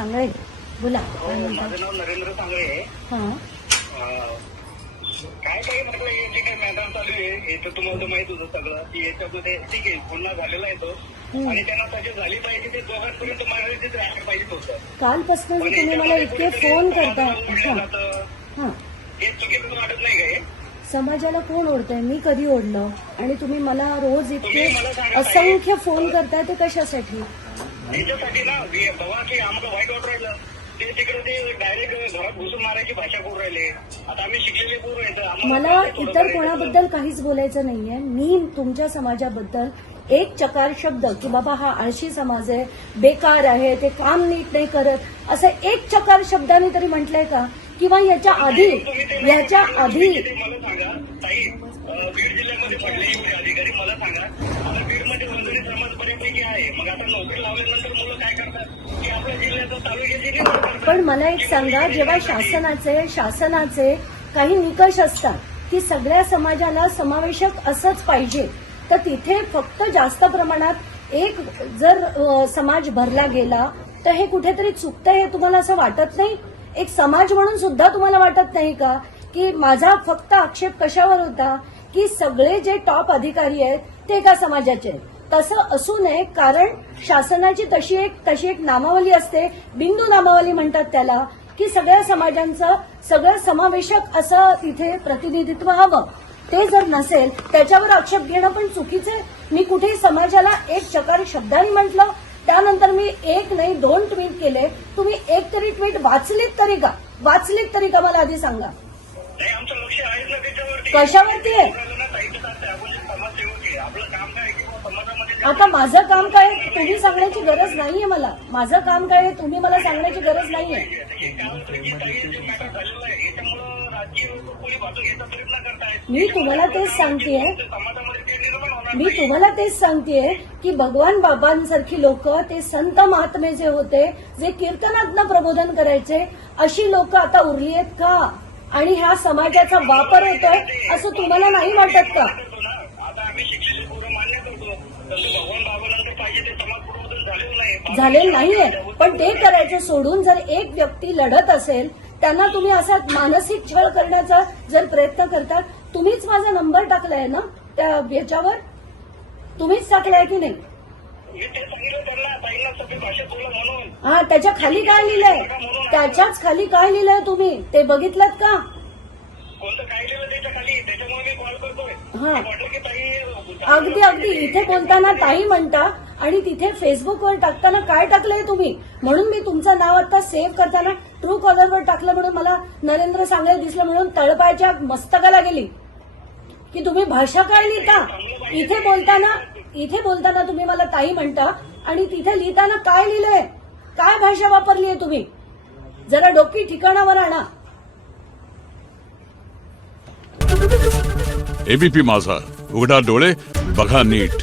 सांगळे बोला. माझं नाव नरेंद्र सांगळे आहे. हां काय काही म्हटलं याची काही मॅदान चालू आहे हे तर तुम्हाला माहित होतं सगळं की याच्यामध्ये ठीक आहे पुन्हा झालेला आहे तो आणि त्यांना त्याची झाली पाहिजे ते दोघांपर्यंत मर्यादित राहायला पाहिजे होतं. कालपासून तुम्ही मला इतके फोन करता. हां हे चुकीचं वाटत नाही काय? समाजाला कोण ओढतंय? मी कधी ओढलं? आणि तुम्ही मला रोज इतके असंख्य फोन करताय ते कशासाठी? त्याच्यासाठी ना बघा की आम्हाला वाईट वाटत राहिलं ते तिकडे ते डायरेक्ट घरात घुसून मारायची भाषा करून राहिले. आता आम्ही शिकलेले पोरं आहेत. मला इतर कोणाबद्दल काहीच बोलायचं नाहीये. मी तुमच्या समाजाबद्दल एक चकार शब्द की बाबा हा आळशी समाज आहे, बेकार आहे, ते काम नीट नाही करत, असं एक चकार शब्दाने तरी म्हटलंय का? किंवा याच्या आधी मला सांगा ताई, बीड जिल्ह्यामध्ये पडले एवढे अधिकारी मला सांगा. आता बीडमध्ये वंजनी समाज बऱ्यापैकी आहे. मग आता नोकरी लावल्यानंतर मुलं काय करतात की आपल्या जिल्ह्याचं तालुक्याची निवड करतात. पण मला एक सांगा, जेव्हा शासनाचे काही निकष असतात की सगळ्या समाजाला समावेशक असंच पाहिजे, तर तिथे फक्त जास्त प्रमाणात एक जर समाज भरला गेला तर हे कुठेतरी चुकतंय. हे तुम्हाला असं वाटत नाही? एक समाज म्हणून सुद्धा तुम्हाला वाटत नाही का की माझा फक्त आक्षेप कशावर होता की सगळे जे टॉप अधिकारी आहेत ते एका समाजाचे आहेत? तसं असू नये, कारण शासनाची तशी एक नामावली असते, बिंदू नामावली म्हणतात त्याला, की सगळ्या समाजांचं सगळं समावेशक असं तिथे प्रतिनिधित्व हवं. ते जर नसेल त्याच्यावर आक्षेप घेणं पण चुकीचं आहे. मी कुठेही समाजाला एक चकार शब्दाने म्हटलं, त्यानंतर मी एक नाही 2 ट्विट केले. तुम्ही एक तरी ट्विट वाचलीत तरी का मला आधी सांगा. आमचं लक्ष आहे ना त्याच्यावरती. कशावरती आहे? आपलं काम काय किंवा समाजामध्ये आता माझं काम काय तुम्ही सांगण्याची गरज नाहीये मला. माझं काम काय तुम्ही मला सांगण्याची गरज नाहीये. हे काय होतं की काही जे मॅटर झालेलं आहे याच्यामुळं राजकीय लोक कोणी बाजू घ्यायचा प्रयत्न करतायत. मी तुम्हाला तेच सांगतेय समाजामध्ये ते निर्माण होणार. मी तुम्हाला तेच सांगतेय की भगवान बाबांसारखी लोक, ते संत महात्मे जे होते, जे कीर्तनातनं प्रबोधन करायचे, अशी लोक आता उरली आहेत का? आणि ह्या समाजाचा वापर होतोय असं तुम्हाला नाही वाटत का? आता आम्ही शिकलेले पोरं मान्य करतो, पण भगवान बाबांनंतर पाहिजे ते समाज प्रबोधन झालेलं नाहीये. पण ते करायचं सोडून जर एक व्यक्ती लढत असेल, त्यांना तुम्ही असा मानसिक छळ करण्याचा जर प्रयत्न करतात, तुम्हीच माझा नंबर टाकलाय ना त्या याच्यावर, तुम्हीच टाकलाय की नाही? हा, त्याच्या खाली काय लिहिलंय? त्याच्याच खाली काय लिहिलंय तुम्ही ते बघितलं का? हा, अगदी इथे बोलताना ताई म्हणता आणि तिथे फेसबुकवर टाकताना काय टाकलंय तुम्ही? म्हणून मी तुमचं नाव आता सेव्ह करताना ट्रू कॉलरवर टाकलं म्हणून मला नरेंद्र सांगळे दिसलं म्हणून तळपायच्या मस्तकाला गेली की तुम्ही भाषा काय लिहिता. इथे बोलताना तुम्ही मला ताई म्हणता आणि तिथे लिहिताना काय लिहिलंय? काय भाषा वापरलीय तुम्ही? जरा डोकी ठिकाणावर आणा. एबीपी माझा, उघडा डोळे बघा नीट.